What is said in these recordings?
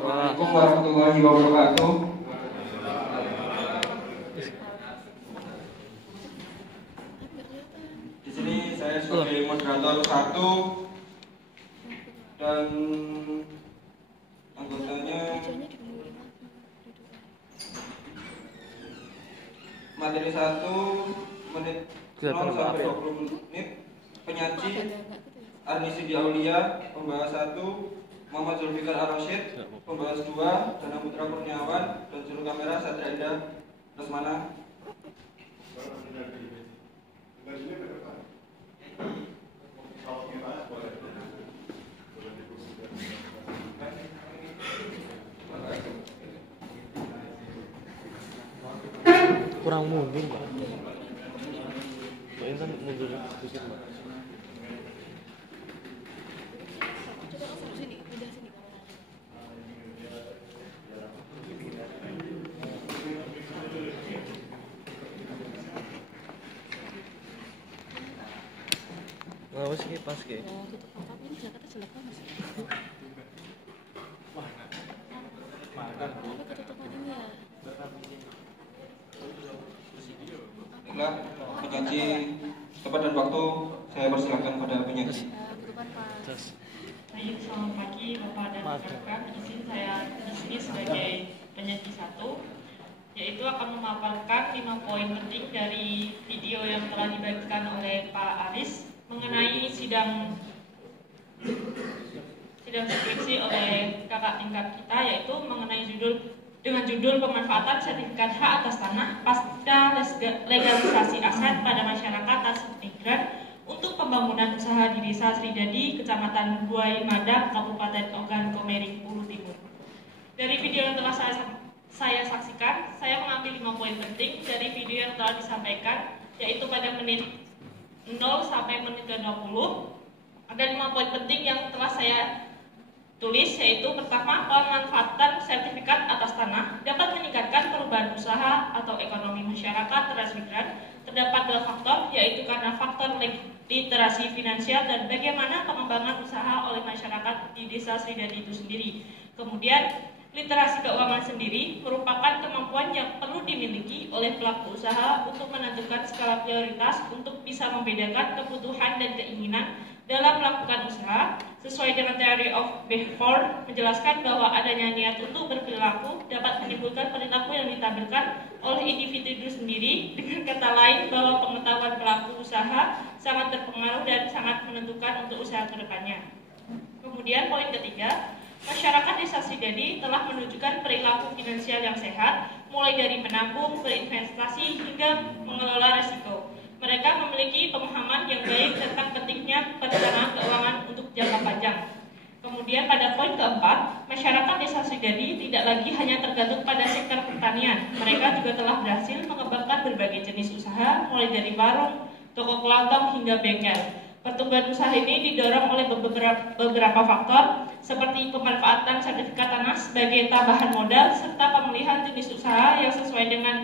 Assalamualaikum warahmatullahi wabarakatuh. Di sini saya sebagai moderator 1 dan anggotanya materi 1 menit 0 sampai 20 menit. Penyaji Arni Sidi Aulia, pembahas 1 Muhammad Zulfikar Ar-Rasyid, pembahas 2 Dana Putra Kurniawan, dan juru kamera Satria Indah Lesmana. Kurang mundur, Pak. Ini kan mundur sedikit, Pak. Nggak sih pas ke. Ini Jakarta jelek banget sih. Baiklah, penyaji tepat dan waktu saya persilakan pada penyaji. Baik, selamat pagi Bapak dan rekan. Izin saya di sini sebagai penyaji 1, yaitu akan memaparkan 5 poin penting dari video yang telah dibagikan oleh Pak Aris mengenai sidang skripsi oleh kakak tingkat kita, yaitu mengenai dengan judul pemanfaatan sertifikat hak atas tanah pasca legalisasi aset pada masyarakat transmigran untuk pembangunan usaha di Desa Sridadi, Kecamatan Buai Madang, Kabupaten Ogan Komering, Bulu Timur. Dari video yang telah saya saksikan, saya mengambil 5 poin penting dari video yang telah disampaikan, yaitu pada menit 0 sampai menit ke-20. Ada 5 poin penting yang telah saya tulis, yaitu pertama, pemanfaatan sertifikat atas tanah dapat meningkatkan perubahan usaha atau ekonomi masyarakat transmigran. Terdapat 2 faktor, yaitu karena faktor literasi finansial dan bagaimana pengembangan usaha oleh masyarakat di Desa Sridadi itu sendiri. Kemudian, literasi keuangan sendiri merupakan kemampuan yang perlu dimiliki oleh pelaku usaha untuk menentukan skala prioritas untuk bisa membedakan kebutuhan dan keinginan dalam melakukan usaha. Sesuai dengan theory of behavior, menjelaskan bahwa adanya niat untuk berperilaku dapat menimbulkan perilaku yang ditampilkan oleh individu sendiri. Dengan kata lain, bahwa pengetahuan pelaku usaha sangat berpengaruh dan sangat menentukan untuk usaha kedepannya. Kemudian poin ketiga, masyarakat Desa Sridadi telah menunjukkan perilaku finansial yang sehat, mulai dari menabung, berinvestasi, hingga mengelola risiko. Mereka memiliki pemahaman yang baik tentang pentingnya perencanaan keuangan untuk jangka panjang. Kemudian pada poin keempat, masyarakat Desa Sridadi tidak lagi hanya tergantung pada sektor pertanian. Mereka juga telah berhasil mengembangkan berbagai jenis usaha, mulai dari warung, toko kelontong, hingga bengkel. Pertumbuhan usaha ini didorong oleh beberapa faktor, seperti pemanfaatan sertifikat tanah sebagai tambahan modal, serta pemilihan jenis usaha yang sesuai dengan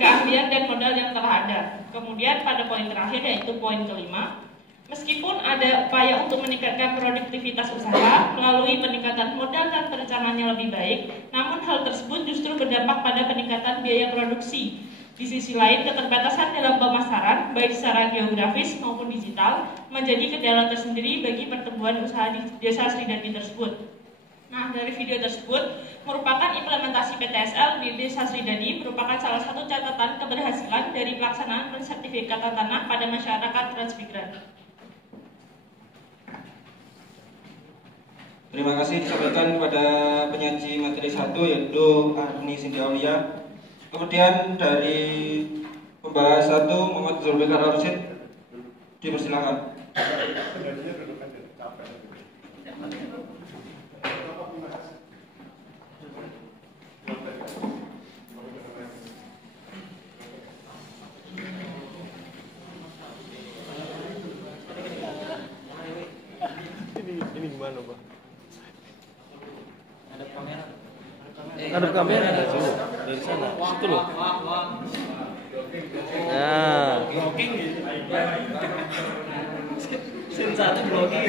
keahlian dan modal yang telah ada. Kemudian pada poin terakhir, yaitu poin kelima, meskipun ada upaya untuk meningkatkan produktivitas usaha melalui peningkatan modal dan perencanaan yang lebih baik, namun hal tersebut justru berdampak pada peningkatan biaya produksi. Di sisi lain, keterbatasan dalam pemasaran, baik secara geografis maupun digital, menjadi kendala tersendiri bagi pertumbuhan usaha di Desa Sridadi tersebut. Nah, dari video tersebut merupakan implementasi PTSL di Desa Sridadi, merupakan salah satu catatan keberhasilan dari pelaksanaan pensertifikatan tanah pada masyarakat transmigran. Terima kasih disampaikan kepada penyaji materi 1, yaitu Arni Sidi Aulia. Kemudian dari pembahas 1, Muhammad Zulfikar Ar-Rasyid, dipersilakan. Ini gimana, Pak? Ada kamera nggak sih? Dari sana. Situ loh. Nah. Scene 1 blocking.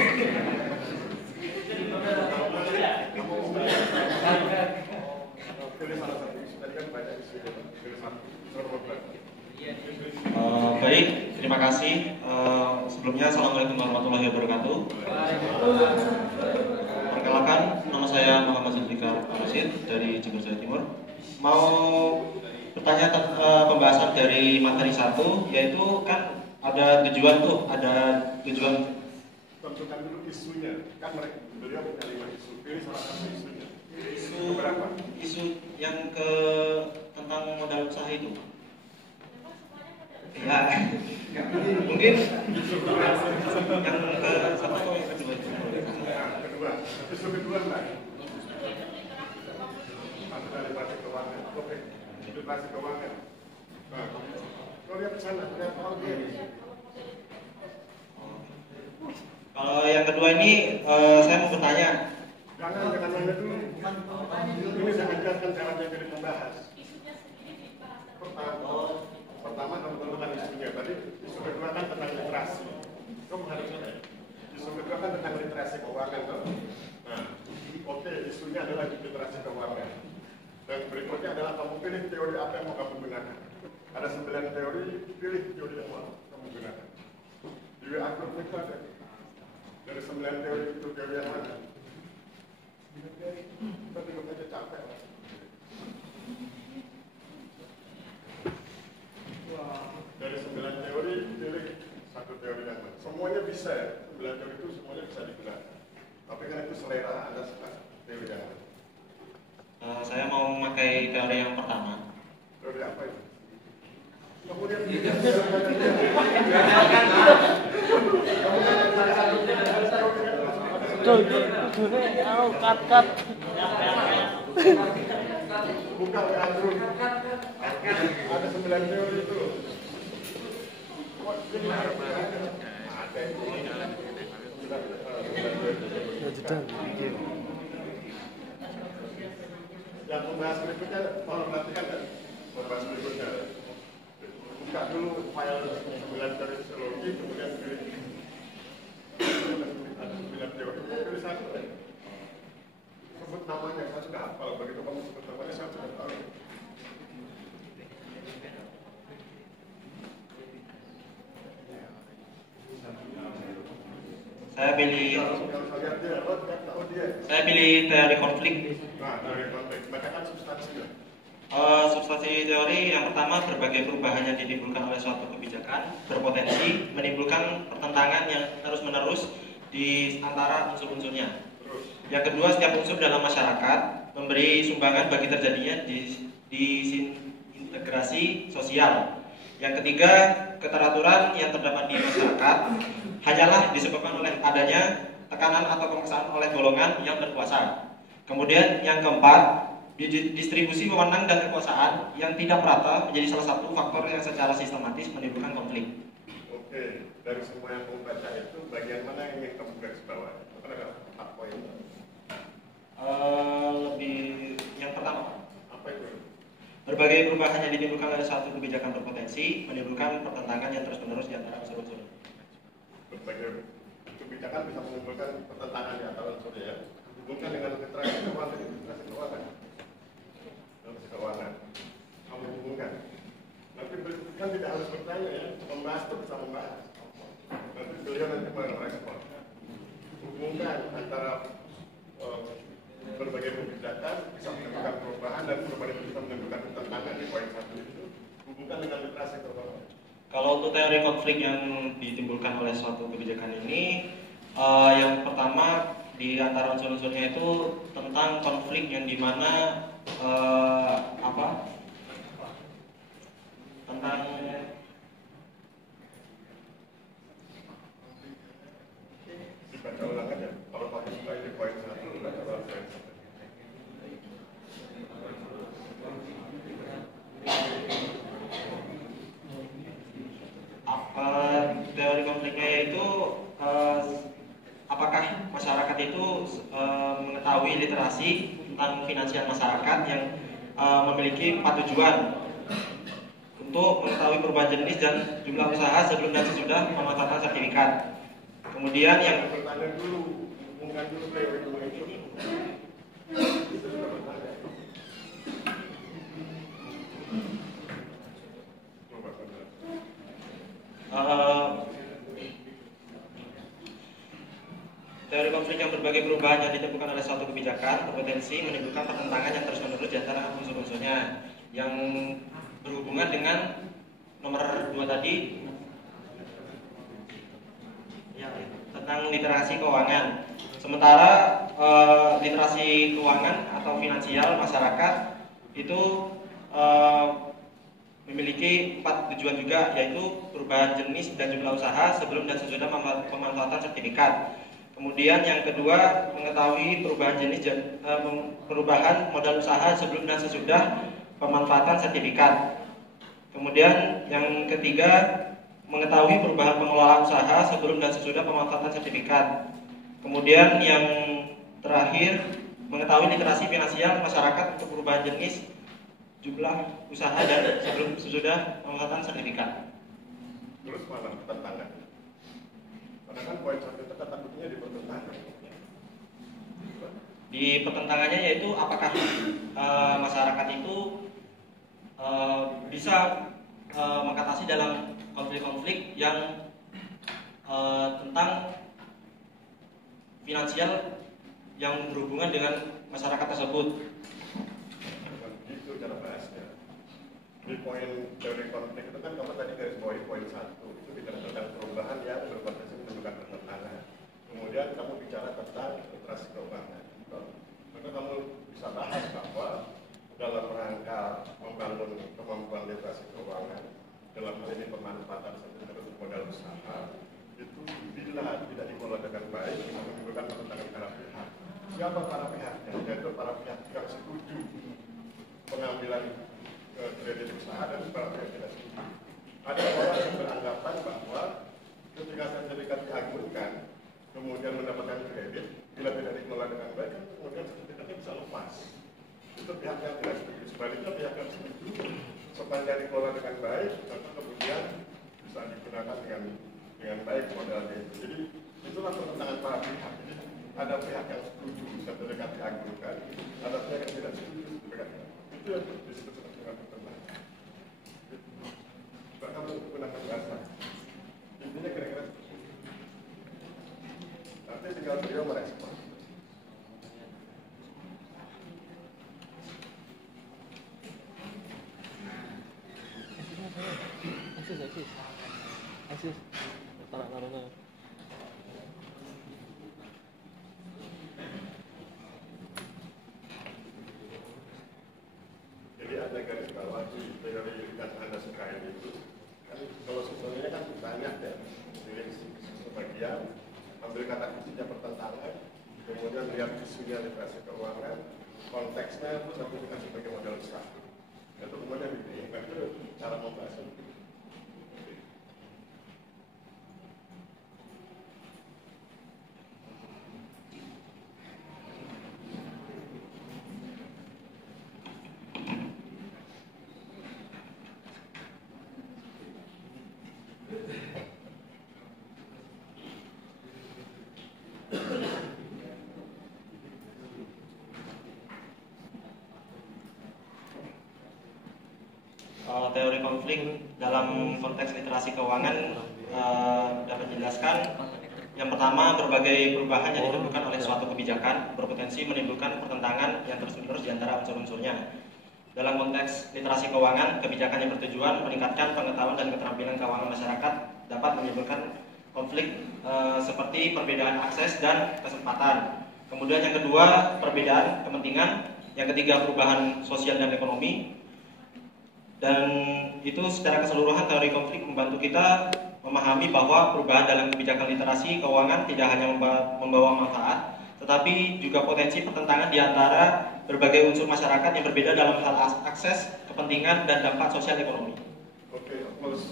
Baik, terima kasih. Sebelumnya Assalamualaikum warahmatullahi wabarakatuh. Perkenalkan, nama saya Muhammad Zulfikar Arsyid dari Jember, Jawa Timur. Mau bertanya pembahasan dari materi 1, yaitu kan ada tujuan tentukan dulu isunya, kan beliau punya 5 isu, pilih salah satu isunya. isu Berapa? isu yang tentang modal usaha itu. Ya, mungkin yang ke satu atau yang kedua itu. Kedua, isu kedua Mbak. Ada literasi keuangan. Oke, literasi keuangan. Nah, kalau lihat ke sana, lihat audiens. Kalau yang kedua ini saya mau bertanya. Jangan nanya dulu. Ini saya ajarkan caranya jadi pembahas. Pertama kamu tentukan isunya. Tadi isu kedua kan tentang literasi. Kamu menghadap saya. Isu kedua kan tentang literasi keuangan. Nah, oke, isunya adalah literasi keuangan. Dan berikutnya adalah kamu pilih teori apa yang mau kamu gunakan. Ada 9 teori, pilih teori yang mau kamu gunakan. Di WA group itu ada. Dari 9 teori itu teori yang mana? Kita tengok aja capek lah. Dari 9 teori, pilih satu teori yang mana. Semuanya bisa ya, 9 teori itu semuanya bisa digunakan. Tapi kan itu selera Anda suka teori yang mana. Saya mau memakai teori yang pertama. Teori apa itu? Kemudian Cut. buka WA group. Ada 9 teori itu. Ada itu. Yang membahas berikutnya, tolong perhatikan ya. Membahas berikutnya. Buka dulu file 9 teori sosiologi, kemudian pilih. Ada 9 teori, pilih satu. Sebut namanya, saya sudah hafal. Begitu kamu sebut namanya, saya sudah tahu. Saya pilih teori konflik. Nah, teori konflik. Bacakan substansinya. Substansi teori yang pertama, berbagai perubahan yang ditimbulkan oleh suatu kebijakan berpotensi menimbulkan pertentangan yang terus-menerus di antara unsur-unsurnya. Yang kedua, setiap unsur dalam masyarakat memberi sumbangan bagi terjadinya disintegrasi sosial. Yang ketiga, keteraturan yang terdapat di masyarakat hanyalah disebabkan oleh adanya tekanan atau pemaksaan oleh golongan yang berkuasa. Kemudian yang keempat, distribusi wewenang dan kekuasaan yang tidak merata menjadi salah satu faktor yang secara sistematis menimbulkan konflik. Oke, dari semua yang kamu baca itu, bagian mana yang ingin kamu garis bawah? Itu ada 4 poin. Lebih yang pertama. Apa itu? Berbagai perubahan yang ditimbulkan oleh suatu kebijakan berpotensi menimbulkan pertentangan yang terus-menerus di antara unsur-unsur. Berbagai kebijakan bisa menimbulkan pertentangan di antara unsur ya. Hubungkan dengan literasi keuangan. Keuangan. Kamu hubungkan. Nanti kan tidak harus bertanya ya. Membahas itu bisa membahas. Nanti beliau nanti merespon. Hubungkan antara berbagai kebijakan bisa menimbulkan perubahan dan perubahan itu bisa menimbulkan pertentangan di poin 1 itu. Hubungkan dengan literasi keuangan. Kalau untuk teori konflik yang ditimbulkan oleh suatu kebijakan ini, yang pertama di antara unsur-unsurnya itu tentang konflik yang dimana tentang dibaca ulang aja. Kalau pakai supaya di poin 1 dibaca ulang poin 1. Teori konfliknya yaitu apakah masyarakat itu mengetahui literasi tentang finansial masyarakat yang memiliki 4 tujuan untuk mengetahui perubahan jenis dan jumlah usaha sebelum dan sesudah pemanfaatan sertifikat. Kemudian yang bertanya dulu, hubungkan dulu teori itu. Teori konflik yang berbagai perubahan yang ditemukan oleh suatu kebijakan berpotensi menimbulkan pertentangan yang terus-menerus di antara unsur-unsurnya yang berhubungan dengan nomor 2 tadi ya, tentang literasi keuangan. Sementara literasi keuangan atau finansial masyarakat itu memiliki 4 tujuan juga, yaitu perubahan jenis dan jumlah usaha sebelum dan sesudah pemanfaatan sertifikat. Kemudian yang kedua, mengetahui perubahan jenis perubahan modal usaha sebelum dan sesudah pemanfaatan sertifikat. Kemudian yang ketiga, mengetahui perubahan pengelolaan usaha sebelum dan sesudah pemanfaatan sertifikat. Kemudian yang terakhir, mengetahui literasi finansial masyarakat untuk perubahan jenis, jumlah usaha dan sebelum sesudah pemanfaatan sertifikat. Terus malah pertentangan. Karena kan poin 1 itu kata kuncinya di pertentangan. Di pertentangannya yaitu apakah masyarakat itu bisa mengatasi dalam konflik-konflik yang tentang finansial yang berhubungan dengan masyarakat tersebut. Itu cara bahasnya. Di poin teori konflik itu kan kamu tadi garis bawahi poin 1 itu bicara tentang perubahan yang berpotensi menimbulkan pertentangan. Kemudian kamu bicara tentang literasi keuangan. Maka kamu bisa bahas bahwa dalam rangka membangun kemampuan literasi keuangan, dalam hal ini pemanfaatan sertifikat modal usaha, itu bila tidak dikelola dengan baik menimbulkan pertentangan para pihak. Siapa para pihaknya? Yaitu para pihak yang setuju pengambilan kredit usaha dan para pihak tidak setuju. Ada orang yang beranggapan bahwa ketika sertifikat diagunkan, kemudian mendapatkan kredit, bila tidak dikelola dengan baik, kemudian sertifikatnya bisa lepas. Itu pihak yang tidak setuju. Sebaliknya pihak yang setuju, sepanjang dikelola dengan baik, maka kemudian bisa digunakan dengan baik modalnya itu. Jadi itulah pertentangan para pihak. Jadi ada pihak yang setuju sertifikat diagunkan, ada pihak yang tidak setuju sertifikat diagunkan. Itu yang disebut dengan pertentangan. Coba kamu gunakan bahasa. Intinya kira-kira seperti itu. Nanti tinggal beliau merespon. Eksis. Taruh. Jadi ada garis bawah di teori yang Anda sukai itu. Kan kalau sebetulnya kan banyak ya. Jadi sebagian ambil kata kuncinya pertentangan, kemudian lihat isunya literasi keuangan, konteksnya itu sertifikat sebagai modal usaha. Itu kemudian dipilih. Itu cara membahasnya. Teori konflik dalam konteks literasi keuangan dapat dijelaskan. Yang pertama, berbagai perubahan yang ditentukan oleh suatu kebijakan berpotensi menimbulkan pertentangan yang terus-menerus di antara unsur-unsurnya. Dalam konteks literasi keuangan, kebijakan yang bertujuan meningkatkan pengetahuan dan keterampilan keuangan masyarakat dapat menimbulkan konflik seperti perbedaan akses dan kesempatan. Kemudian yang kedua, perbedaan kepentingan. Yang ketiga, perubahan sosial dan ekonomi. Dan itu secara keseluruhan teori konflik membantu kita memahami bahwa perubahan dalam kebijakan literasi keuangan tidak hanya membawa manfaat, tetapi juga potensi pertentangan di antara berbagai unsur masyarakat yang berbeda dalam hal akses, kepentingan, dan dampak sosial ekonomi. Oke, applause.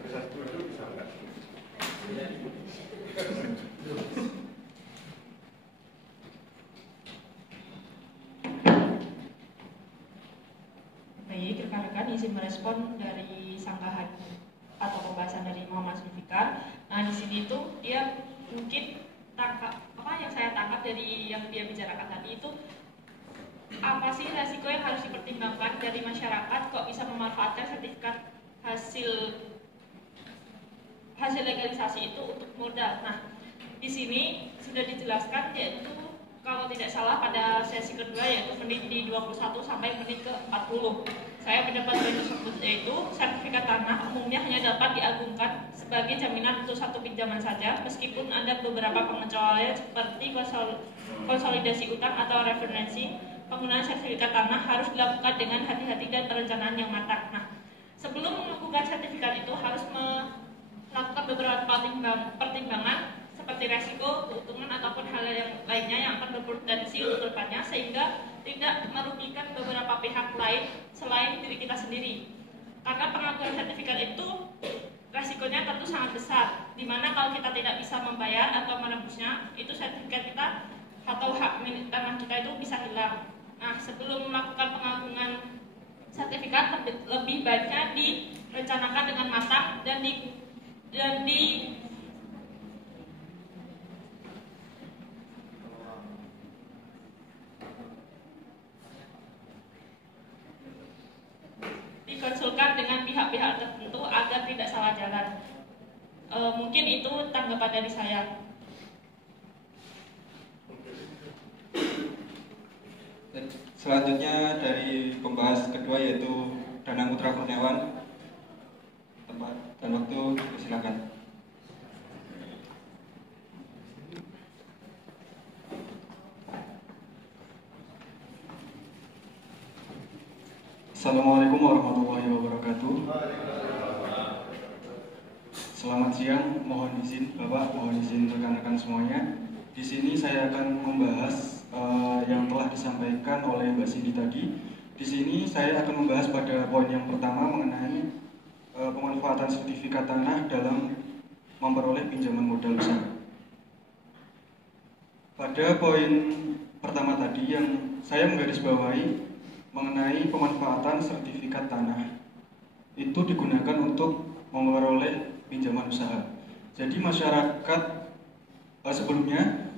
Bisa setuju, bisa enggak. Baik, rekan-rekan izin merespon dari sanggahan atau pembahasan dari Muhammad Zulfikar. Nah, di sini tuh dia mungkin apa yang saya tangkap dari yang dia bicarakan tadi itu, apa sih resiko yang harus dipertimbangkan dari masyarakat kok bisa memanfaatkan sertifikat hasil legalisasi itu untuk modal. Nah, di sini sudah dijelaskan yaitu kalau tidak salah pada sesi kedua yaitu menit di 21 sampai menit ke 40. Saya mendapat poin tersebut yaitu sertifikat tanah umumnya hanya dapat diagungkan sebagai jaminan untuk satu pinjaman saja meskipun ada beberapa pengecualian seperti konsolidasi utang atau refinancing. Penggunaan sertifikat tanah harus dilakukan dengan hati-hati dan perencanaan yang matang. Nah, sebelum melakukan sertifikat itu harus melakukan beberapa pertimbangan seperti resiko, keuntungan ataupun hal yang lainnya yang akan berpotensi untuk depannya sehingga tidak merugikan beberapa pihak lain selain diri kita sendiri. Karena pengakuan sertifikat itu resikonya tentu sangat besar, dimana kalau kita tidak bisa membayar atau menebusnya, itu sertifikat kita atau hak milik tanah kita itu bisa hilang. Nah, sebelum melakukan pengagungan sertifikat lebih baiknya direncanakan dengan matang dan dikonsulkan dengan pihak-pihak tertentu agar tidak salah jalan. Mungkin itu tanggapan dari saya. Selanjutnya dari pembahas kedua yaitu Danang Putra Kurniawan. Tempat dan waktu silakan. Assalamualaikum warahmatullahi wabarakatuh. Selamat siang, mohon izin Bapak, mohon izin rekan-rekan semuanya. Di sini saya akan membahas yang telah disampaikan oleh Mbak Cindy tadi. Di sini saya akan membahas pada poin yang pertama mengenai pemanfaatan sertifikat tanah dalam memperoleh pinjaman modal usaha. Pada poin pertama tadi yang saya menggarisbawahi mengenai pemanfaatan sertifikat tanah itu digunakan untuk memperoleh pinjaman usaha. Jadi masyarakat sebelumnya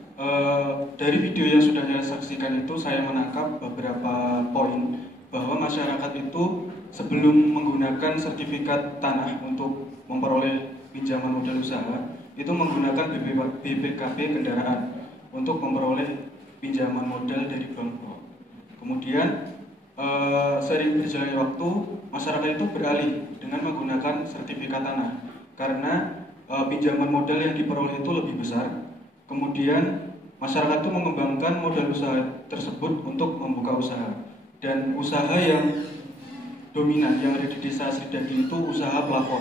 dari video yang sudah saya saksikan itu saya menangkap beberapa poin bahwa masyarakat itu sebelum menggunakan sertifikat tanah untuk memperoleh pinjaman modal usaha itu menggunakan BPKB kendaraan untuk memperoleh pinjaman modal dari bank. Kemudian sering berjalannya waktu masyarakat itu beralih dengan menggunakan sertifikat tanah karena pinjaman modal yang diperoleh itu lebih besar. Kemudian masyarakat itu mengembangkan modal usaha tersebut untuk membuka usaha. Dan usaha yang dominan yang ada di desa Sridadi itu usaha pelapor.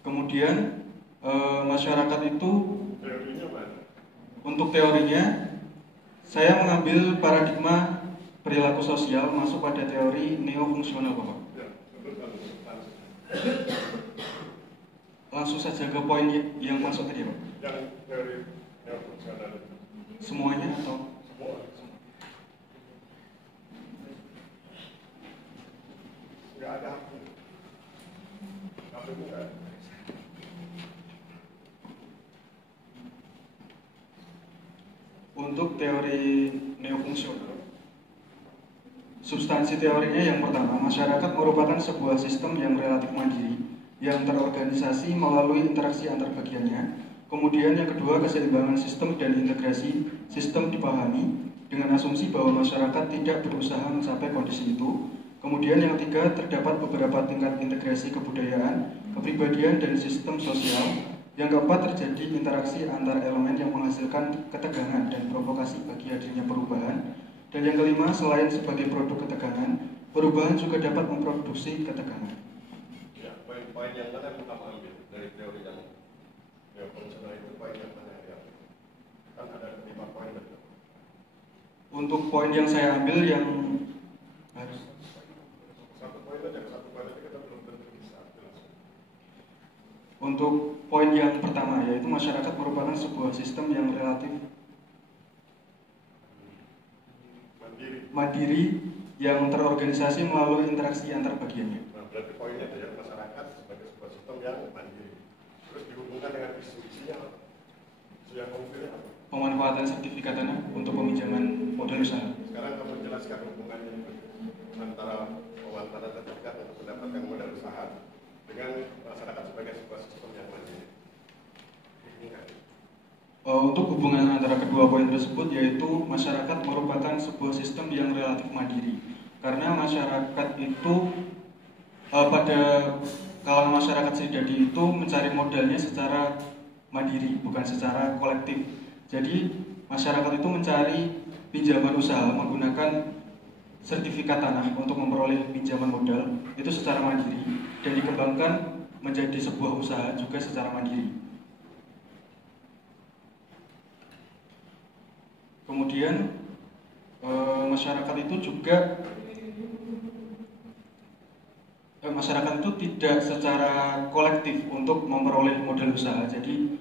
Kemudian masyarakat itu untuk teorinya saya mengambil paradigma perilaku sosial masuk pada teori neofungsional Bapak. Langsung saja ke poin yang masuk tadi Pak. Yang teori neofungsional semuanya atau semua? Nggak ada aku. Aku bukan. Untuk teori neofungsional, substansi teorinya yang pertama, masyarakat merupakan sebuah sistem yang relatif mandiri, yang terorganisasi melalui interaksi antar bagiannya. Kemudian yang kedua, keseimbangan sistem dan integrasi sistem dipahami dengan asumsi bahwa masyarakat tidak berusaha mencapai kondisi itu. Kemudian yang ketiga, terdapat beberapa tingkat integrasi kebudayaan, kepribadian, dan sistem sosial. Yang keempat, terjadi interaksi antar elemen yang menghasilkan ketegangan dan provokasi bagi hadirnya perubahan. Dan yang kelima, selain sebagai produk ketegangan, perubahan juga dapat memproduksi ketegangan. Ya, poin-poin yang mana yang kamu ambil dari teori yang neofungsional itu, poin yang mana yang kan ada 5 poin betul. Untuk poin yang saya ambil yang harus Satu poin aja kita belum tentu bisa jelaskan. untuk poin yang pertama, yaitu masyarakat merupakan sebuah sistem yang relatif mandiri yang terorganisasi melalui interaksi antar bagiannya. Nah, berarti poinnya adalah masyarakat sebagai sebuah sistem yang mandiri. Terus dihubungkan dengan isu yang konkretnya apa? Pemanfaatan sertifikat tanah untuk peminjaman modal usaha. Sekarang kamu jelaskan hubungannya antara pemanfaatan sertifikat untuk mendapatkan modal usaha dengan masyarakat sebagai sebuah sistem yang mandiri. Untuk hubungan antara kedua poin tersebut, yaitu masyarakat merupakan sebuah sistem yang relatif mandiri. Karena masyarakat itu pada kalangan masyarakat Sridadi itu mencari modalnya secara mandiri, bukan secara kolektif. Jadi masyarakat itu mencari pinjaman usaha menggunakan sertifikat tanah untuk memperoleh pinjaman modal itu secara mandiri dan dikembangkan menjadi sebuah usaha juga secara mandiri. Kemudian masyarakat itu juga masyarakat itu tidak secara kolektif untuk memperoleh modal usaha, jadi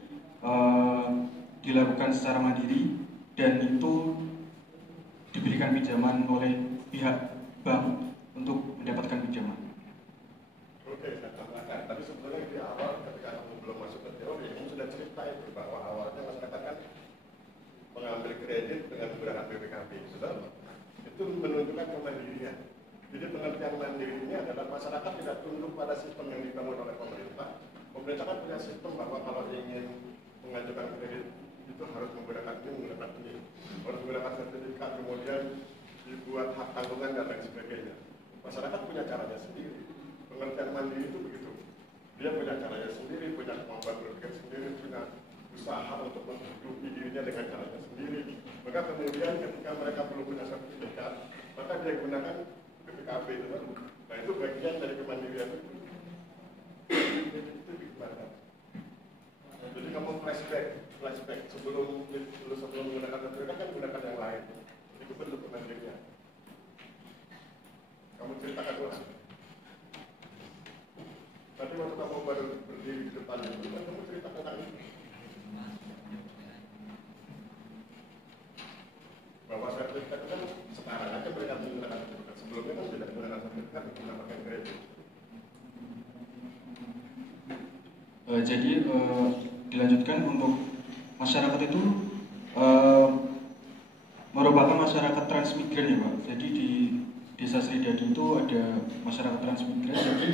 dilakukan secara mandiri dan itu diberikan pinjaman oleh pihak bank untuk mendapatkan pinjaman. Oke, saya tambahkan. Tapi sebetulnya di awal ketika kamu belum masuk ke teori, kamu sudah cerita itu bahwa awalnya masyarakat kan mengambil kredit dengan menggunakan BPKB, sudah? Itu menunjukkan kemandirian. Jadi pengertian mandiri ini adalah masyarakat tidak tunduk pada sistem yang dibangun oleh pemerintah. Pemerintah kan punya sistem bahwa kalau ingin mengajukan kredit itu harus menggunakan ini, harus menggunakan sertifikat, kemudian dibuat hak tanggungan dan lain sebagainya. Masyarakat punya caranya sendiri. Pengertian mandiri itu begitu. Dia punya caranya sendiri, punya kemampuan berpikir sendiri, punya usaha untuk menghidupi dirinya dengan caranya sendiri. Maka kemudian ketika mereka belum punya sertifikat, maka dia gunakan BPKB itu. Nah itu bagian dari kemandirian itu. Itu gimana? Jadi kamu flashback sebelum menggunakan sertifikat kan gunakan yang lain. Itu bentuk kemandirian. Kamu ceritakan ulang. Tadi waktu kamu baru berdiri di depan itu, kan kamu cerita tentang itu. Bahwa sertifikat kan sekarang aja mereka menggunakan sertifikat. Sebelumnya kan tidak menggunakan sertifikat untuk mendapatkan kredit. Jadi dilanjutkan untuk masyarakat itu merupakan masyarakat transmigran ya Pak. Jadi di Desa Sridadi itu ada masyarakat transmigran, jadi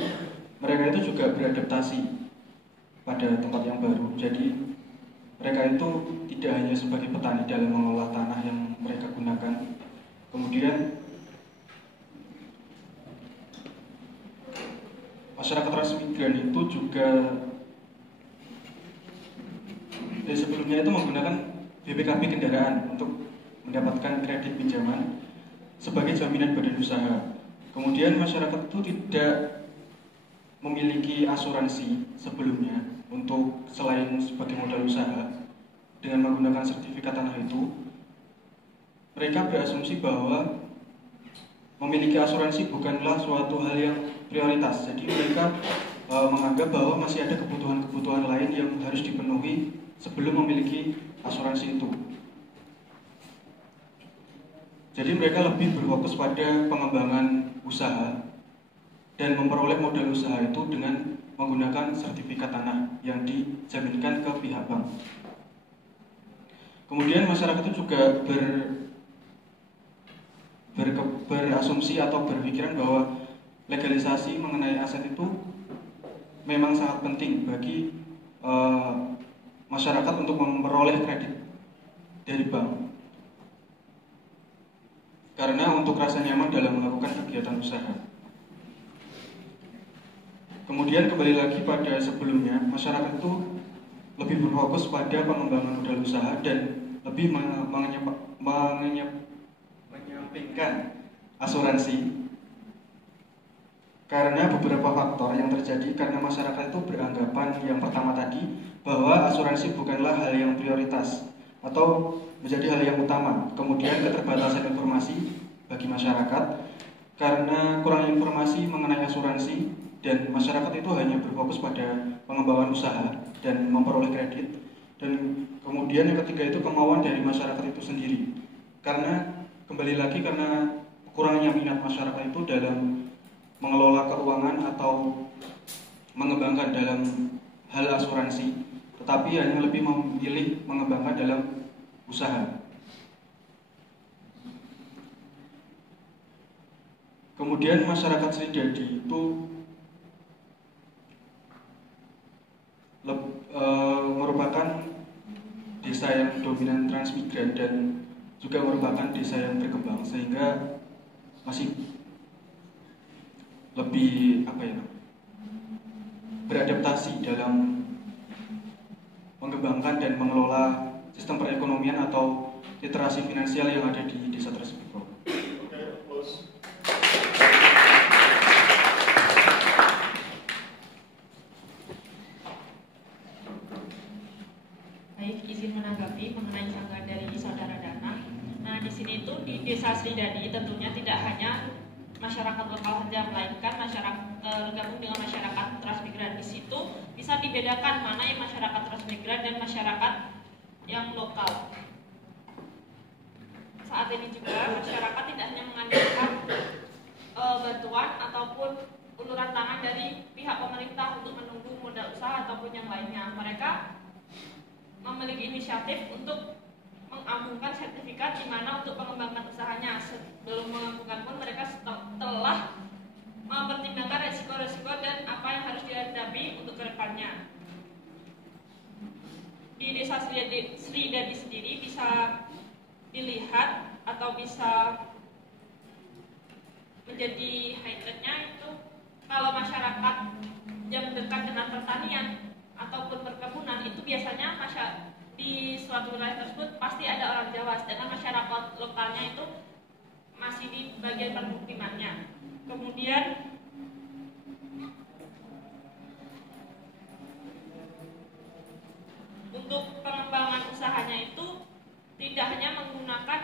mereka itu juga beradaptasi pada tempat yang baru. Jadi mereka itu tidak hanya sebagai petani dalam mengelola tanah yang mereka gunakan. Kemudian masyarakat transmigran itu juga sebelumnya itu menggunakan BPKB kendaraan untuk mendapatkan kredit pinjaman sebagai jaminan badan usaha. Kemudian masyarakat itu tidak memiliki asuransi sebelumnya untuk selain sebagai modal usaha. Dengan menggunakan sertifikat tanah itu, mereka berasumsi bahwa memiliki asuransi bukanlah suatu hal yang prioritas. Jadi mereka menganggap bahwa masih ada kebutuhan-kebutuhan lain yang harus dipenuhi sebelum memiliki asuransi itu. Jadi mereka lebih berfokus pada pengembangan usaha dan memperoleh modal usaha itu dengan menggunakan sertifikat tanah yang dijaminkan ke pihak bank. Kemudian masyarakat itu juga berasumsi atau berpikiran bahwa legalisasi mengenai aset itu memang sangat penting bagi masyarakat untuk memperoleh kredit dari bank. Karena untuk rasa nyaman dalam melakukan kegiatan usaha. Kemudian kembali lagi pada sebelumnya, masyarakat itu lebih berfokus pada pengembangan modal usaha dan lebih menyampingkan asuransi. Karena beberapa faktor yang terjadi karena masyarakat itu beranggapan yang pertama tadi bahwa asuransi bukanlah hal yang prioritas atau menjadi hal yang utama. Kemudian keterbatasan informasi bagi masyarakat karena kurang informasi mengenai asuransi dan masyarakat itu hanya berfokus pada pengembangan usaha dan memperoleh kredit. Dan kemudian yang ketiga itu kemauan dari masyarakat itu sendiri. Karena kembali lagi karena kurangnya minat masyarakat itu dalam mengelola keuangan atau mengembangkan dalam hal asuransi, tetapi hanya lebih memilih mengembangkan dalam usaha. Kemudian masyarakat Sridadi itu merupakan desa yang dominan transmigran dan juga merupakan desa yang berkembang, sehingga masih lebih beradaptasi dalam mengembangkan dan mengelola sistem perekonomian atau literasi finansial yang ada di desa tersebut. Baik, izin menanggapi mengenai sanggahan dari saudara Dana. Nah, di sini itu di Desa Sridadi tentunya tidak hanya masyarakat lokal saja, melainkan masyarakat gabung dengan masyarakat transmigran. Di situ bisa dibedakan mana yang masyarakat transmigran dan masyarakat yang lokal. Saat ini juga masyarakat tidak hanya mengandalkan bantuan ataupun uluran tangan dari pihak pemerintah untuk menunggu modal usaha ataupun yang lainnya. Mereka memiliki inisiatif untuk mengajukan sertifikat di mana untuk pengembangan usahanya. Sebelum mengajukan pun mereka telah mempertimbangkan resiko-resiko dan apa yang harus dihadapi untuk kedepannya. Di Desa Sridadi sendiri bisa dilihat atau bisa menjadi highlightnya itu kalau masyarakat yang dekat dengan pertanian ataupun perkebunan itu biasanya di suatu wilayah tersebut pasti ada orang Jawa, sedangkan masyarakat lokalnya itu masih di bagian permukimannya. Kemudian untuk pengembangan usahanya itu tidak hanya menggunakan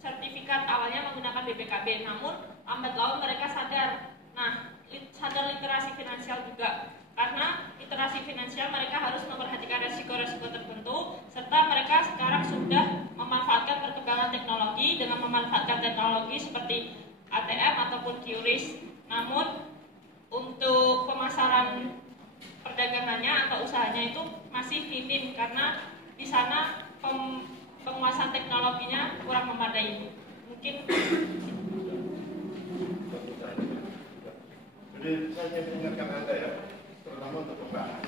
sertifikat, awalnya menggunakan BPKB, namun lambat laun mereka sadar. Nah, sadar literasi finansial juga. Karena literasi finansial mereka harus memperhatikan resiko-resiko tertentu, serta mereka sekarang sudah memanfaatkan perkembangan teknologi dengan memanfaatkan teknologi seperti ATM ataupun QRIS. Namun untuk pemasaran perdagangannya atau usahanya itu masih minim karena di sana penguasaan teknologinya kurang memadai. Mungkin jadi saya ingin ingatkan Anda ya, terutama untuk membahas.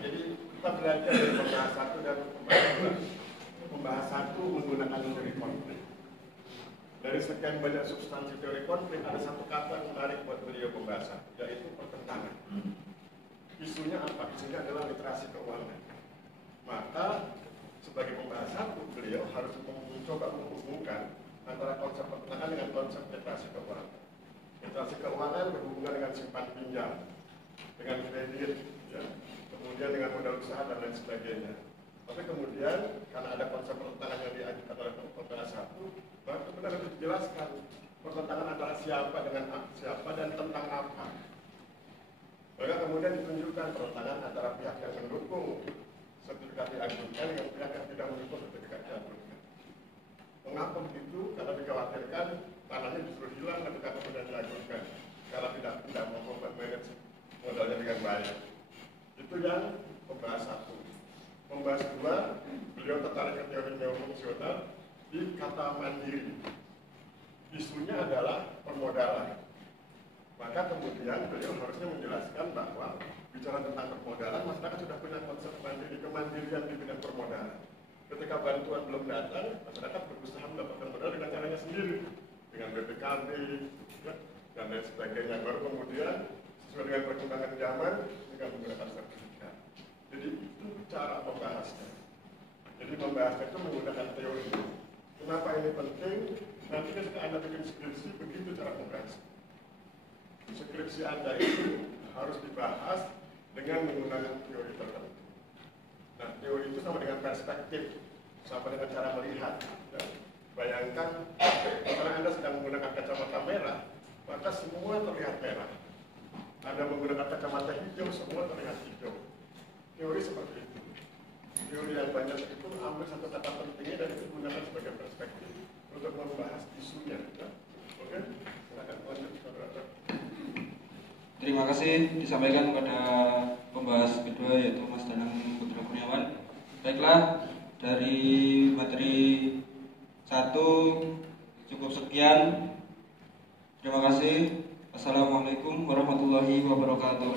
Jadi kita belajar dari pembahas 1 dan pembahas 2. Pembahas 1 menggunakan teori konflik. Dari sekian banyak substansi teori konflik, ada satu kata yang menarik buat beliau pembahas 1, yaitu pertentangan. Isunya apa? Isunya adalah literasi keuangan. Maka sebagai pembahas 1, beliau harus mencoba menghubungkan antara konsep pertentangan dengan konsep literasi keuangan. Literasi keuangan berhubungan dengan simpan pinjam, dengan kredit, ya, kemudian dengan modal usaha dan lain sebagainya. Tapi kemudian karena ada konsep pertentangan yang diajukan oleh pembahas 1, maka benar harus dijelaskan pertentangan antara siapa dengan siapa dan tentang apa. Maka kemudian ditunjukkan pertentangan antara pihak yang mendukung sertifikat diajukan dengan pihak yang tidak mendukung sertifikat diajukan. Mengapa begitu? Karena dikhawatirkan tanahnya justru hilang ketika kemudian diajukan. Kalau tidak mau manage modalnya dengan baik. Itu yang pembahas 1. Pembahas 2, beliau tertarik ke teori neofungsional di kata mandiri. Isunya adalah permodalan. Maka kemudian beliau harusnya menjelaskan bahwa bicara tentang permodalan, masyarakat sudah punya konsep mandiri, kemandirian di bidang permodalan. Ketika bantuan belum datang, masyarakat berusaha mendapatkan modal dengan caranya sendiri, dengan BPKB ya, dan lain sebagainya. Baru kemudian sesuai dengan perkembangan zaman dengan menggunakan sertifikat. Jadi itu cara membahasnya. Jadi membahasnya itu menggunakan teori. Kenapa ini penting? Nanti ketika Anda bikin skripsi, begitu cara membahas. Skripsi Anda itu harus dibahas dengan menggunakan teori tertentu. Nah, teori itu sama dengan perspektif, sama dengan cara melihat. Ya. Bayangkan, karena Anda sedang menggunakan kacamata merah, maka semua terlihat merah. Ada menggunakan kacamata hijau, semua terlihat hijau. Teori seperti itu. Teori yang banyak itu ambil satu kata pentingnya dan itu digunakan sebagai perspektif untuk membahas isunya. Oke, silakan lanjut, saudara. Terima kasih disampaikan kepada pembahas kedua yaitu Mas Danang Putra Kurniawan. Baiklah, dari materi 1 cukup sekian. Terima kasih. Assalamualaikum warahmatullahi wabarakatuh.